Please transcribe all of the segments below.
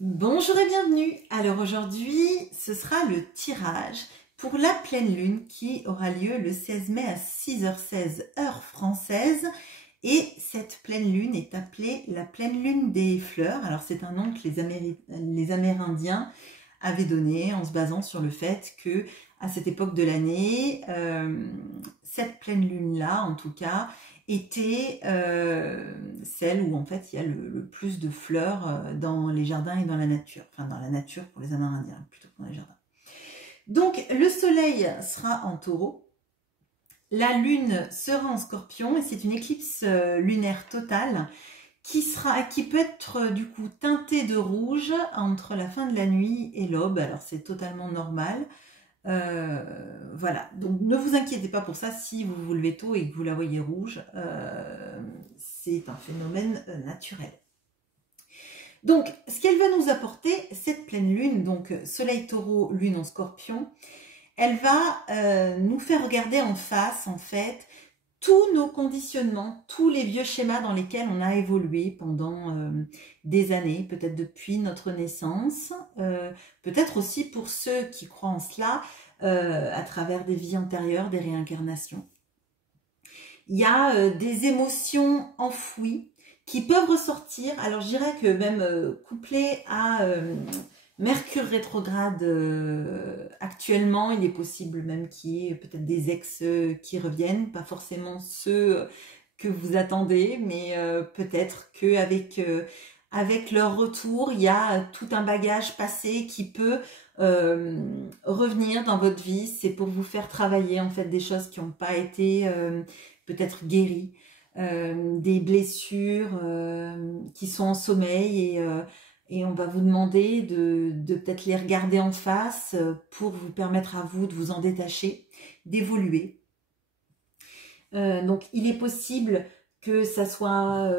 Bonjour et bienvenue. Alors aujourd'hui, ce sera le tirage pour la pleine lune qui aura lieu le 16 mai à 6h16 heure française. Et cette pleine lune est appelée la pleine lune des fleurs. Alors c'est un nom que les Amérindiens avaient donné en se basant sur le fait que à cette époque de l'année, cette pleine lune-là, en tout cas, était celle où en fait il y a le plus de fleurs dans les jardins et dans la nature. Enfin dans la nature pour les Amérindiens plutôt que dans les jardins. Donc le soleil sera en taureau, la lune sera en scorpion et c'est une éclipse lunaire totale qui peut être du coup teintée de rouge entre la fin de la nuit et l'aube. Alors c'est totalement normal. Voilà, donc ne vous inquiétez pas pour ça si vous vous levez tôt et que vous la voyez rouge, c'est un phénomène naturel. Donc, ce qu'elle va nous apporter, cette pleine lune, donc soleil taureau, lune en scorpion, elle va nous faire regarder en face, en fait, tous nos conditionnements, tous les vieux schémas dans lesquels on a évolué pendant des années, peut-être depuis notre naissance, peut-être aussi pour ceux qui croient en cela, à travers des vies antérieures, des réincarnations. Il y a des émotions enfouies qui peuvent ressortir. Alors je dirais que même couplé à Mercure rétrograde actuellement, il est possible même qu'il y ait peut-être des ex qui reviennent, pas forcément ceux que vous attendez, mais peut-être qu'avec avec leur retour, il y a tout un bagage passé qui peut revenir dans votre vie. C'est pour vous faire travailler en fait des choses qui n'ont pas été peut-être guéries, des blessures qui sont en sommeil et on va vous demander de peut-être les regarder en face pour vous permettre à vous de vous en détacher, d'évoluer. Donc il est possible que ça soit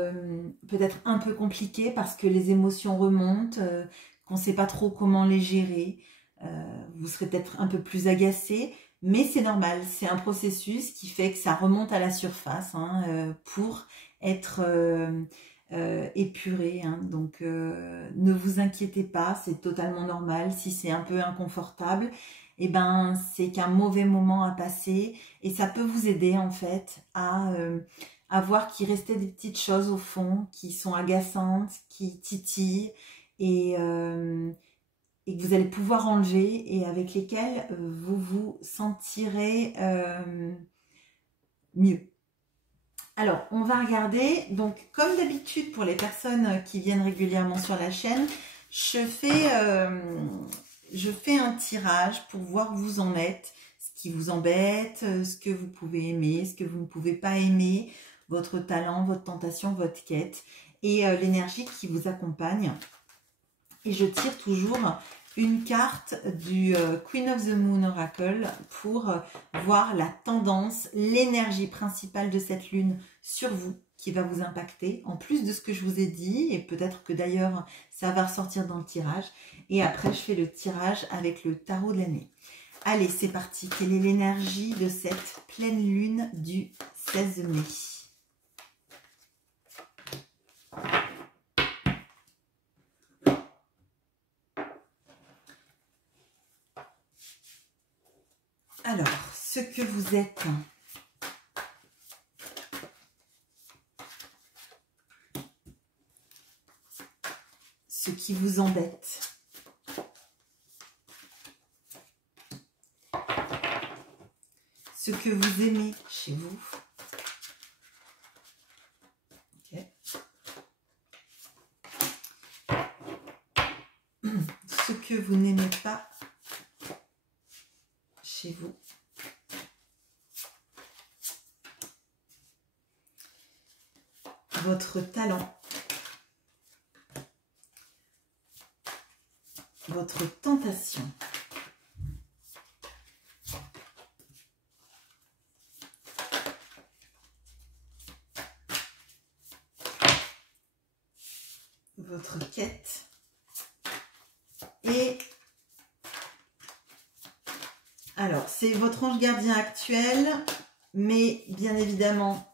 peut-être un peu compliqué parce que les émotions remontent, qu'on ne sait pas trop comment les gérer. Vous serez peut-être un peu plus agacé, mais c'est normal. C'est un processus qui fait que ça remonte à la surface pour être épuré. Donc ne vous inquiétez pas, c'est totalement normal. Si c'est un peu inconfortable, eh ben c'est qu'un mauvais moment à passer et ça peut vous aider en fait à voir qu'il restait des petites choses au fond qui sont agaçantes, qui titillent et que vous allez pouvoir enlever et avec lesquelles vous vous sentirez mieux. Alors, on va regarder, donc comme d'habitude pour les personnes qui viennent régulièrement sur la chaîne, je fais un tirage pour voir où vous en êtes, ce qui vous embête, ce que vous pouvez aimer, ce que vous ne pouvez pas aimer, votre talent, votre tentation, votre quête et l'énergie qui vous accompagne. Et je tire toujours une carte du Queen of the Moon Oracle pour voir la tendance, l'énergie principale de cette lune sur vous qui va vous impacter, en plus de ce que je vous ai dit, et peut-être que d'ailleurs ça va ressortir dans le tirage. Et après, je fais le tirage avec le tarot de l'année. Allez, c'est parti. Quelle est l'énergie de cette pleine lune du 16 mai ? Alors, ce que vous êtes, ce qui vous embête, ce que vous aimez chez vous, okay. Ce que vous n'aimez pas chez vous. Votre talent, votre tentation, votre quête et alors c'est votre ange gardien actuel, mais bien évidemment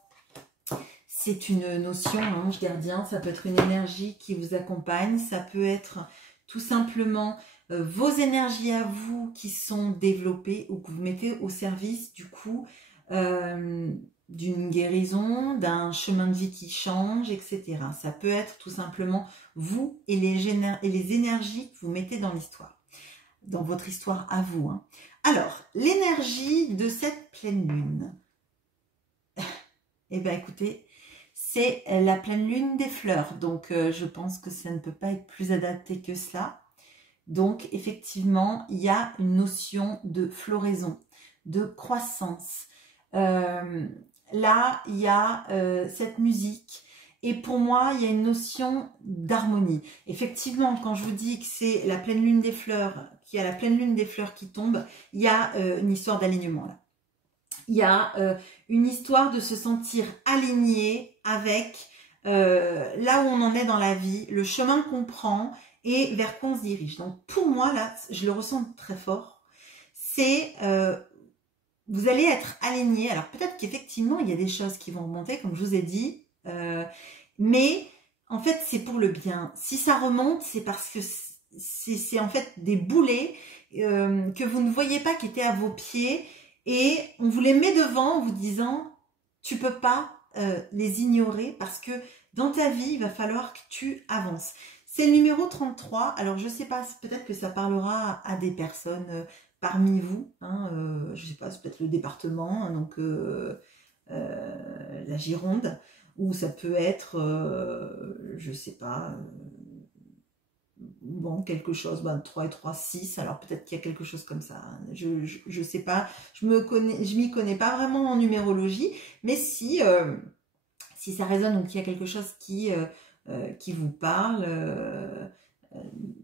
c'est une notion, ange gardien, ça peut être une énergie qui vous accompagne, ça peut être tout simplement vos énergies à vous qui sont développées ou que vous mettez au service du coup d'une guérison, d'un chemin de vie qui change, etc. Ça peut être tout simplement vous et les énergies que vous mettez dans l'histoire, dans votre histoire à vous. Hein. Alors, l'énergie de cette pleine lune, eh bien écoutez, c'est la pleine lune des fleurs. Donc, je pense que ça ne peut pas être plus adapté que cela. Donc, effectivement, il y a une notion de floraison, de croissance. Là, il y a cette musique. Et pour moi, il y a une notion d'harmonie. Effectivement, quand je vous dis que c'est la pleine lune des fleurs, qu'il y a la pleine lune des fleurs qui tombe, il y a une histoire d'alignement là. Il y a une histoire de se sentir aligné avec là où on en est dans la vie, le chemin qu'on prend et vers quoi on se dirige. Donc pour moi, là, je le ressens très fort, c'est vous allez être aligné. Alors peut-être qu'effectivement, il y a des choses qui vont remonter, comme je vous ai dit, mais en fait, c'est pour le bien. Si ça remonte, c'est parce que c'est en fait des boulets que vous ne voyez pas qui étaient à vos pieds et on vous les met devant en vous disant tu peux pas les ignorer parce que dans ta vie, il va falloir que tu avances. C'est le numéro 33. Alors, je sais pas, peut-être que ça parlera à des personnes parmi vous. Hein, je sais pas, c'est peut-être le département, hein, donc la Gironde, ou ça peut être, je sais pas, bon, quelque chose, 3 et 3, 6, alors peut-être qu'il y a quelque chose comme ça, je sais pas, je m'y connais pas vraiment en numérologie, mais si ça résonne ou qu'il y a quelque chose qui vous parle,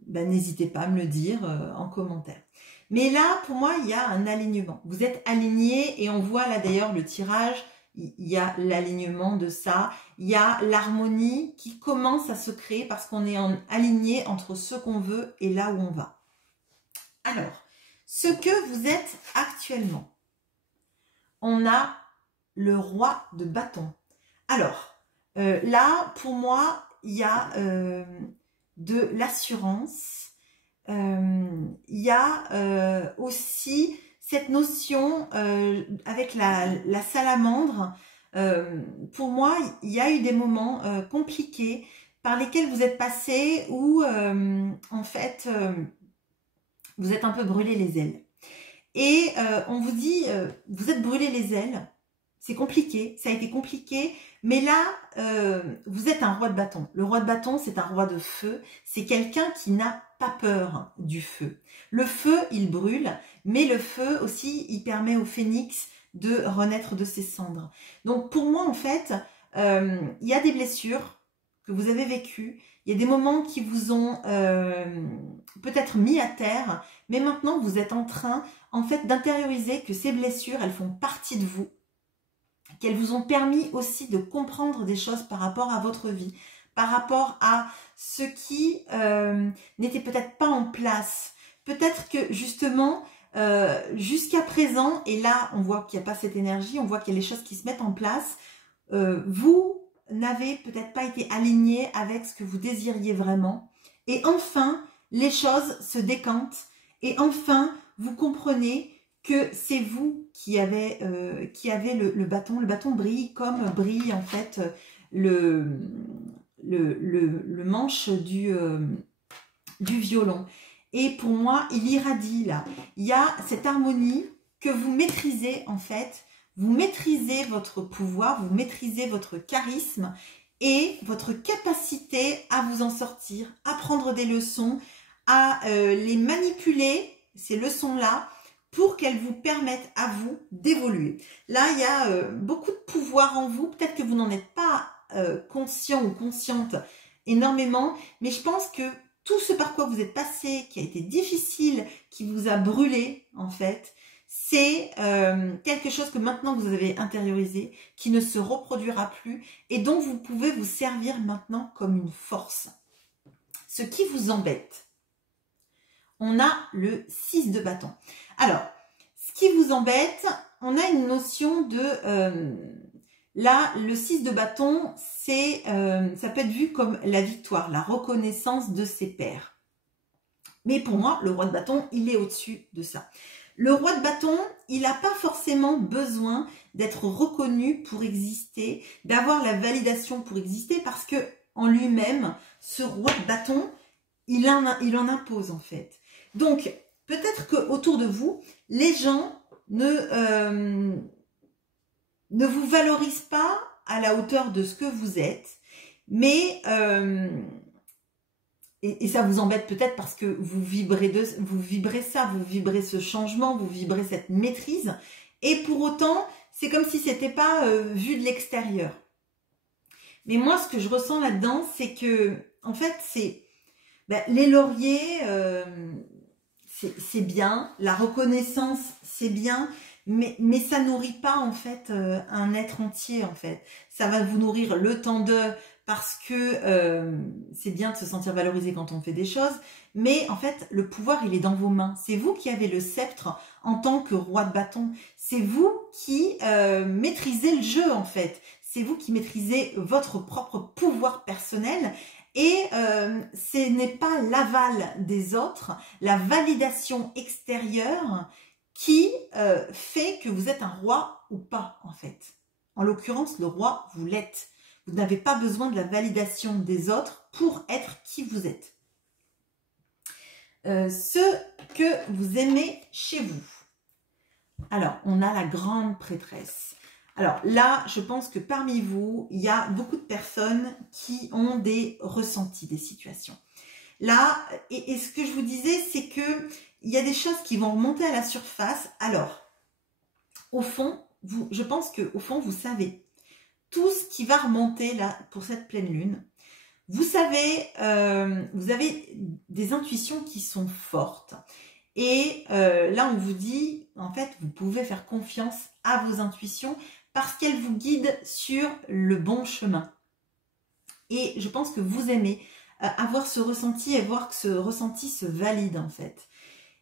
n'hésitez pas à me le dire en commentaire. Mais là, pour moi, il y a un alignement. Vous êtes aligné et on voit là d'ailleurs le tirage, il y a l'alignement de ça, il y a l'harmonie qui commence à se créer parce qu'on est aligné entre ce qu'on veut et là où on va. Alors, ce que vous êtes actuellement, on a le roi de bâton. Alors, là, pour moi, il y a de l'assurance. Il y a aussi cette notion avec la salamandre. Pour moi, il y a eu des moments compliqués par lesquels vous êtes passé où, en fait, vous êtes un peu brûlé les ailes. Et on vous dit, vous êtes brûlé les ailes. C'est compliqué, ça a été compliqué, mais là, vous êtes un roi de bâton. Le roi de bâton, c'est un roi de feu. C'est quelqu'un qui n'a pas peur du feu. Le feu, il brûle, mais le feu aussi, il permet au phénix de renaître de ses cendres. Donc pour moi, en fait, il y a des blessures que vous avez vécues. Il y a des moments qui vous ont peut-être mis à terre, mais maintenant, vous êtes en train, en fait, d'intérioriser que ces blessures, elles font partie de vous, qu'elles vous ont permis aussi de comprendre des choses par rapport à votre vie, par rapport à ce qui n'était peut-être pas en place. Peut-être que justement, jusqu'à présent, et là on voit qu'il n'y a pas cette énergie, on voit qu'il y a les choses qui se mettent en place, vous n'avez peut-être pas été aligné avec ce que vous désiriez vraiment. Et enfin, les choses se décantent et enfin, vous comprenez que c'est vous qui avez le bâton. Le bâton brille comme brille en fait le manche du violon. Et pour moi, il irradie là. Il y a cette harmonie que vous maîtrisez en fait. Vous maîtrisez votre pouvoir, vous maîtrisez votre charisme et votre capacité à vous en sortir, à prendre des leçons, à les manipuler, ces leçons-là, pour qu'elles vous permettent à vous d'évoluer. Là, il y a beaucoup de pouvoir en vous. Peut-être que vous n'en êtes pas conscient ou consciente énormément, mais je pense que tout ce par quoi vous êtes passé, qui a été difficile, qui vous a brûlé, en fait, c'est quelque chose que maintenant vous avez intériorisé, qui ne se reproduira plus et dont vous pouvez vous servir maintenant comme une force. Ce qui vous embête, on a le 6 de bâton. Alors, ce qui vous embête, on a une notion de... là, le 6 de bâton, ça peut être vu comme la victoire, la reconnaissance de ses pairs. Mais pour moi, le roi de bâton, il est au-dessus de ça. Le roi de bâton, il n'a pas forcément besoin d'être reconnu pour exister, d'avoir la validation pour exister, parce que en lui-même, ce roi de bâton, il en impose en fait. Donc, peut-être qu'autour de vous, les gens ne vous valorisent pas à la hauteur de ce que vous êtes, mais et ça vous embête peut-être parce que vous vibrez ça, vous vibrez ce changement, vous vibrez cette maîtrise, et pour autant, c'est comme si c'était pas vu de l'extérieur. Mais moi, ce que je ressens là-dedans, c'est que, en fait, c'est les lauriers, c'est bien, la reconnaissance, c'est bien, mais ça nourrit pas en fait un être entier en fait. Ça va vous nourrir le temps de, parce que c'est bien de se sentir valorisé quand on fait des choses, mais en fait le pouvoir il est dans vos mains. C'est vous qui avez le sceptre en tant que roi de bâton. C'est vous qui maîtrisez le jeu en fait. C'est vous qui maîtrisez votre propre pouvoir personnel. Et ce n'est pas l'aval des autres, la validation extérieure qui fait que vous êtes un roi ou pas, en fait. En l'occurrence, le roi, vous l'êtes. Vous n'avez pas besoin de la validation des autres pour être qui vous êtes. Ce que vous aimez chez vous. Alors, on a la grande prêtresse. Alors là, je pense que parmi vous, il y a beaucoup de personnes qui ont des ressentis des situations. Là, et ce que je vous disais, c'est que il y a des choses qui vont remonter à la surface. Alors, au fond, je pense qu'au fond, vous savez tout ce qui va remonter là pour cette pleine lune. Vous savez, vous avez des intuitions qui sont fortes. Et là, on vous dit, en fait, vous pouvez faire confiance à vos intuitions parce qu'elles vous guident sur le bon chemin. Et je pense que vous aimez avoir ce ressenti et voir que ce ressenti se valide en fait.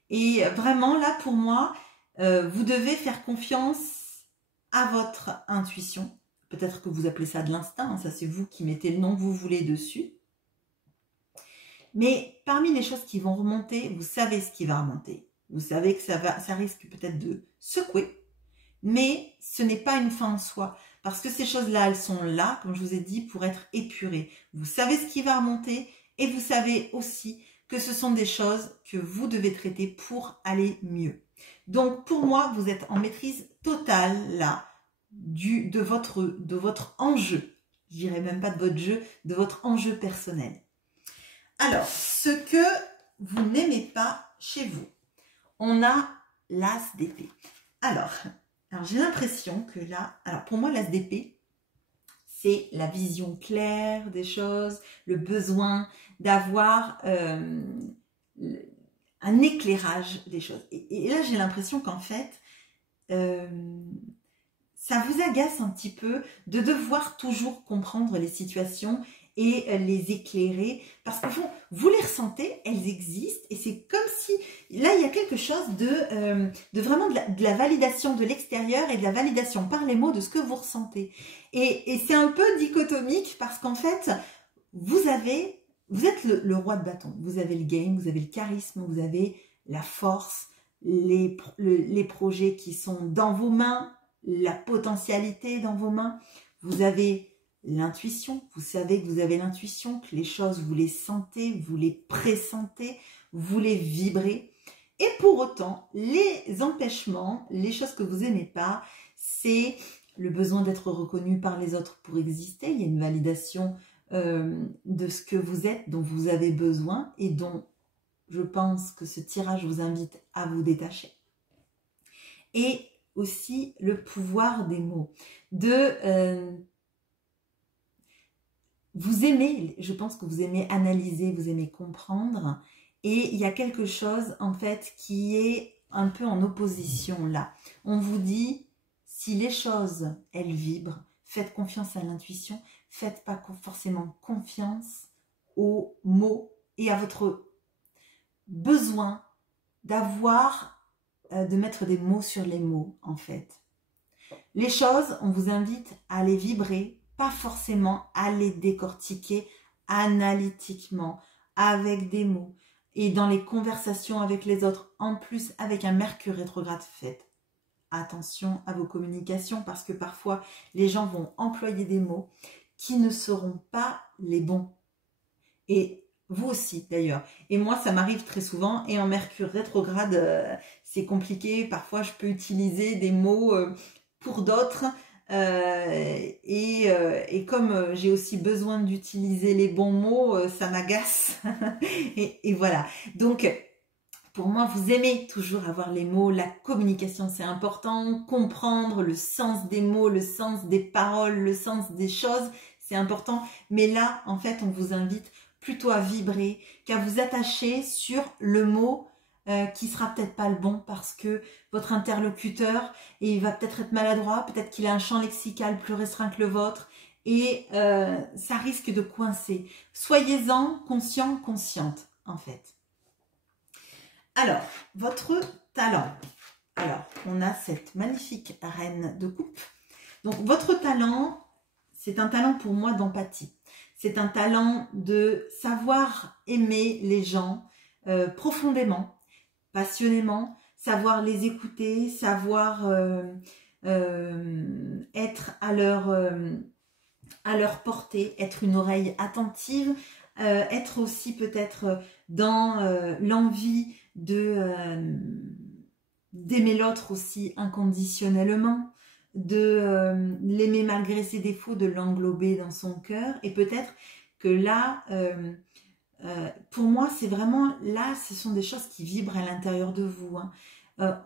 Et vraiment, là, pour moi, vous devez faire confiance à votre intuition. Peut-être que vous appelez ça de l'instinct, hein, ça c'est vous qui mettez le nom que vous voulez dessus. Mais parmi les choses qui vont remonter, vous savez ce qui va remonter. Vous savez que ça risque peut-être de secouer, mais ce n'est pas une fin en soi. Parce que ces choses-là, elles sont là, comme je vous ai dit, pour être épurées. Vous savez ce qui va remonter et vous savez aussi que ce sont des choses que vous devez traiter pour aller mieux. Donc, pour moi, vous êtes en maîtrise totale, là, de votre enjeu. Je dirais même pas de votre jeu, de votre enjeu personnel. Alors, ce que vous n'aimez pas chez vous, on a l'as d'épée. Alors j'ai l'impression que là, alors pour moi, l'as d'épée, c'est la vision claire des choses, le besoin d'avoir un éclairage des choses. Et là, j'ai l'impression qu'en fait, ça vous agace un petit peu de devoir toujours comprendre les situations et les éclairer, parce qu'au fond, vous les ressentez, elles existent, et c'est comme si, là, il y a quelque chose de vraiment de la validation de l'extérieur et de la validation par les mots de ce que vous ressentez. Et c'est un peu dichotomique, parce qu'en fait, vous êtes le roi de bâton, vous avez le game, vous avez le charisme, vous avez la force, les projets qui sont dans vos mains, la potentialité dans vos mains, vous avez l'intuition, vous savez que vous avez l'intuition, que les choses, vous les sentez, vous les pressentez, vous les vibrez. Et pour autant, les empêchements, les choses que vous n'aimez pas, c'est le besoin d'être reconnu par les autres pour exister. Il y a une validation de ce que vous êtes, dont vous avez besoin et dont je pense que ce tirage vous invite à vous détacher. Et aussi le pouvoir des mots, vous aimez, je pense que vous aimez analyser, vous aimez comprendre, et il y a quelque chose en fait qui est un peu en opposition là. On vous dit, si les choses, elles vibrent, faites confiance à l'intuition, faites pas forcément confiance aux mots et à votre besoin de mettre des mots sur les mots en fait. Les choses, on vous invite à les vibrer, pas forcément à les décortiquer analytiquement, avec des mots. et dans les conversations avec les autres. En plus, avec un Mercure rétrograde, faites attention à vos communications parce que parfois, les gens vont employer des mots qui ne seront pas les bons. Et vous aussi, d'ailleurs. Et moi, ça m'arrive très souvent. Et en Mercure rétrograde, c'est compliqué. Parfois, je peux utiliser des mots pour d'autres. Et comme j'ai aussi besoin d'utiliser les bons mots, ça m'agace. Et voilà. Donc, pour moi, vous aimez toujours avoir les mots. La communication, c'est important. Comprendre le sens des mots, le sens des paroles, le sens des choses, c'est important. Mais là, en fait, on vous invite plutôt à vibrer qu'à vous attacher sur le mot qui sera peut-être pas le bon parce que votre interlocuteur, et il va peut-être être maladroit, peut-être qu'il a un champ lexical plus restreint que le vôtre et ça risque de coincer. Soyez-en conscient, consciente en fait. Alors, votre talent. Alors, on a cette magnifique reine de coupe. Donc, votre talent, c'est un talent pour moi d'empathie. C'est un talent de savoir aimer les gens profondément, passionnément, savoir les écouter, savoir être à leur portée, être une oreille attentive, être aussi peut-être dans l'envie d'aimer l'autre aussi inconditionnellement, de l'aimer malgré ses défauts, de l'englober dans son cœur. Et peut-être que là, pour moi, c'est vraiment, là, ce sont des choses qui vibrent à l'intérieur de vous. Hein.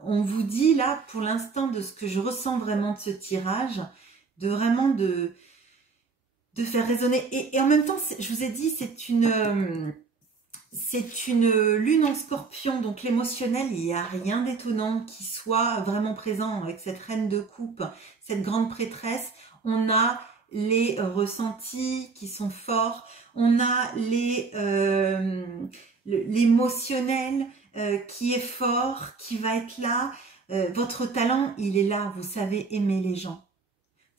On vous dit là, pour l'instant, de ce que je ressens vraiment de ce tirage, de vraiment de faire résonner. Et en même temps, je vous ai dit, c'est une lune en scorpion, donc l'émotionnel, il n'y a rien d'étonnant qui soit vraiment présent avec cette reine de coupe, cette grande prêtresse. On a les ressentis qui sont forts, on a l'émotionnel qui est fort, qui va être là. Votre talent, il est là, vous savez aimer les gens.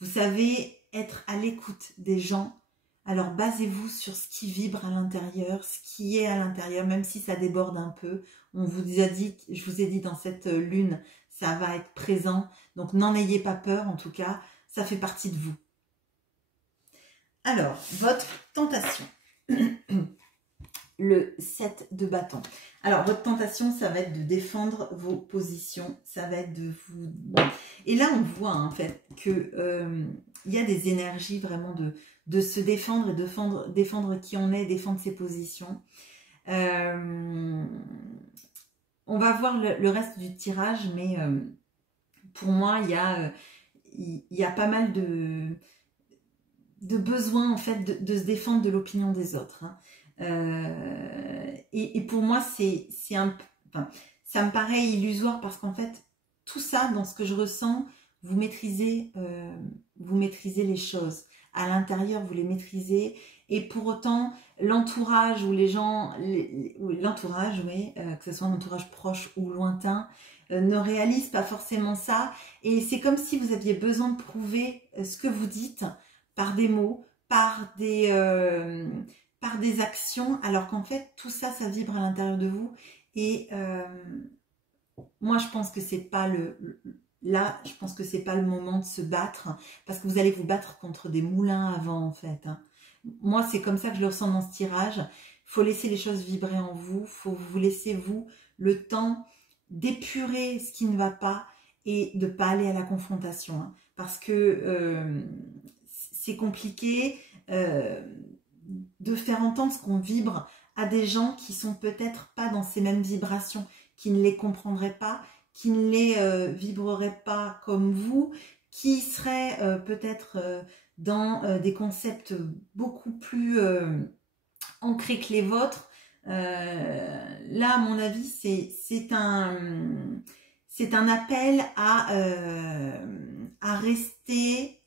Vous savez être à l'écoute des gens. Alors basez-vous sur ce qui vibre à l'intérieur, ce qui est à l'intérieur, même si ça déborde un peu. On vous a dit, je vous ai dit dans cette lune, ça va être présent. Donc n'en ayez pas peur, en tout cas, ça fait partie de vous. Alors, votre tentation. Le 7 de bâton. Alors, votre tentation, ça va être de défendre vos positions. Ça va être de vous... Et là, on voit en fait que il y a des énergies vraiment de se défendre et de défendre qui on est, défendre ses positions. On va voir le reste du tirage, mais pour moi, il y a pas mal de besoin en fait de se défendre de l'opinion des autres. Hein. Et pour moi, ça me paraît illusoire parce qu'en fait, tout ça, dans ce que je ressens, vous maîtrisez les choses. À l'intérieur, vous les maîtrisez. Et pour autant, l'entourage ou les gens, l'entourage, oui, que ce soit un entourage proche ou lointain, ne réalise pas forcément ça. Et c'est comme si vous aviez besoin de prouver ce que vous dites par des mots, par des actions, alors qu'en fait, tout ça, ça vibre à l'intérieur de vous. Et moi, je pense que c'est pas là, je pense que c'est pas le moment de se battre, parce que vous allez vous battre contre des moulins avant, en fait. Hein. Moi, c'est comme ça que je le ressens dans ce tirage. Il faut laisser les choses vibrer en vous. Il faut vous laisser, vous, le temps d'épurer ce qui ne va pas et de ne pas aller à la confrontation. Hein, parce que c'est compliqué de faire entendre ce qu'on vibre à des gens qui sont peut-être pas dans ces mêmes vibrations, qui ne les comprendraient pas, qui ne les vibreraient pas comme vous, qui seraient peut-être dans des concepts beaucoup plus ancrés que les vôtres. Là, à mon avis, c'est un appel à rester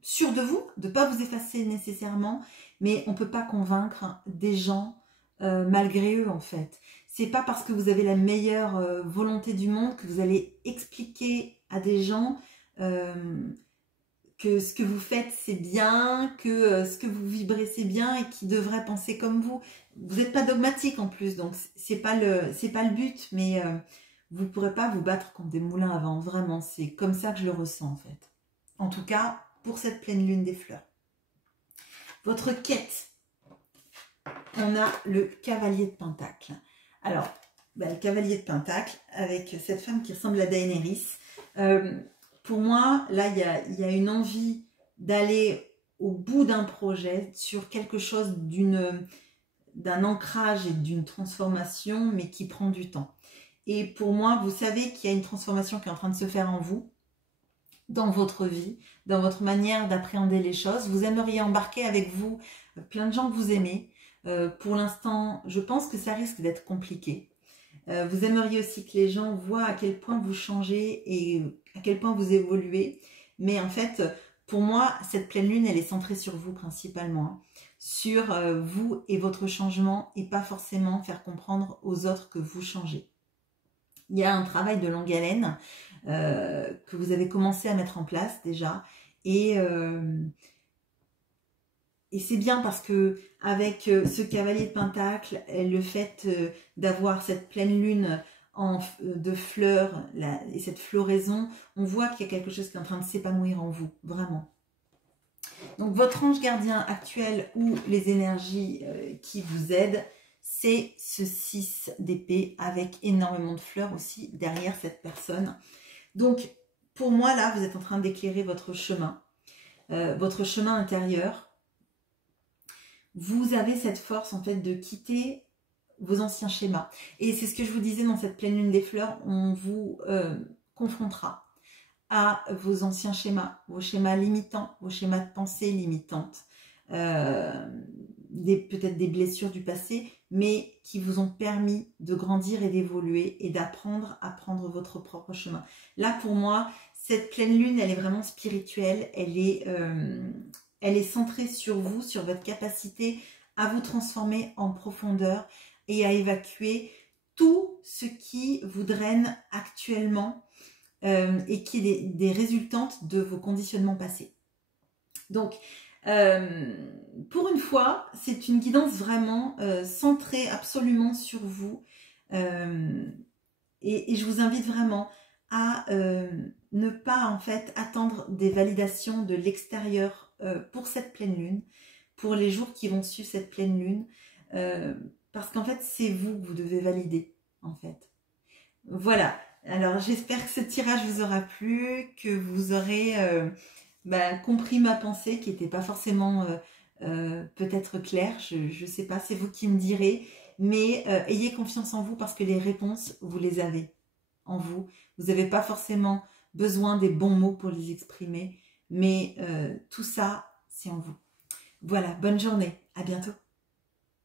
sûr de vous, de ne pas vous effacer nécessairement, mais on ne peut pas convaincre des gens malgré eux en fait. C'est pas parce que vous avez la meilleure volonté du monde que vous allez expliquer à des gens que ce que vous faites c'est bien, que ce que vous vibrez c'est bien et qu'ils devraient penser comme vous. vous n'êtes pas dogmatique en plus, donc c'est pas le but, mais vous ne pourrez pas vous battre contre des moulins à vent, vraiment, c'est comme ça que je le ressens en fait. En tout cas, pour cette pleine lune des fleurs. Votre quête, on a le cavalier de Pentacle. Alors, le cavalier de Pentacle, avec cette femme qui ressemble à Daenerys, pour moi, là, il y a une envie d'aller au bout d'un projet, sur quelque chose d'un ancrage et d'une transformation, mais qui prend du temps. Et pour moi, vous savez qu'il y a une transformation qui est en train de se faire en vous, dans votre vie, dans votre manière d'appréhender les choses. Vous aimeriez embarquer avec vous plein de gens que vous aimez. Pour l'instant, je pense que ça risque d'être compliqué. Vous aimeriez aussi que les gens voient à quel point vous changez et à quel point vous évoluez. Mais en fait, pour moi, cette pleine lune, elle est centrée sur vous principalement. Sur vous et votre changement et pas forcément faire comprendre aux autres que vous changez. Il y a un travail de longue haleine que vous avez commencé à mettre en place déjà. Et c'est bien parce que avec ce cavalier de Pentacle, le fait d'avoir cette pleine lune de fleurs et cette floraison, on voit qu'il y a quelque chose qui est en train de s'épanouir en vous, vraiment. Donc votre ange gardien actuel ou les énergies qui vous aident, c'est ce 6 d'épée avec énormément de fleurs aussi derrière cette personne. Donc pour moi là, vous êtes en train d'éclairer votre chemin intérieur. Vous avez cette force en fait de quitter vos anciens schémas. Et c'est ce que je vous disais dans cette pleine lune des fleurs, on vous confrontera à vos anciens schémas, vos schémas limitants, vos schémas de pensée limitantes, peut-être des blessures du passé, mais qui vous ont permis de grandir et d'évoluer et d'apprendre à prendre votre propre chemin. Là, pour moi, cette pleine lune, elle est vraiment spirituelle, elle est centrée sur vous, sur votre capacité à vous transformer en profondeur et à évacuer tout ce qui vous draine actuellement et qui est des résultantes de vos conditionnements passés. Donc, pour une fois, c'est une guidance vraiment centrée absolument sur vous. Et je vous invite vraiment à ne pas en fait attendre des validations de l'extérieur pour cette pleine lune, pour les jours qui vont suivre cette pleine lune, parce qu'en fait, c'est vous que vous devez valider, en fait. Voilà. Alors, j'espère que ce tirage vous aura plu, que vous aurez compris ma pensée qui n'était pas forcément peut-être claire. Je ne sais pas, c'est vous qui me direz. Mais ayez confiance en vous parce que les réponses, vous les avez en vous. Vous n'avez pas forcément besoin des bons mots pour les exprimer. Mais tout ça, c'est en vous. Voilà, bonne journée. À bientôt.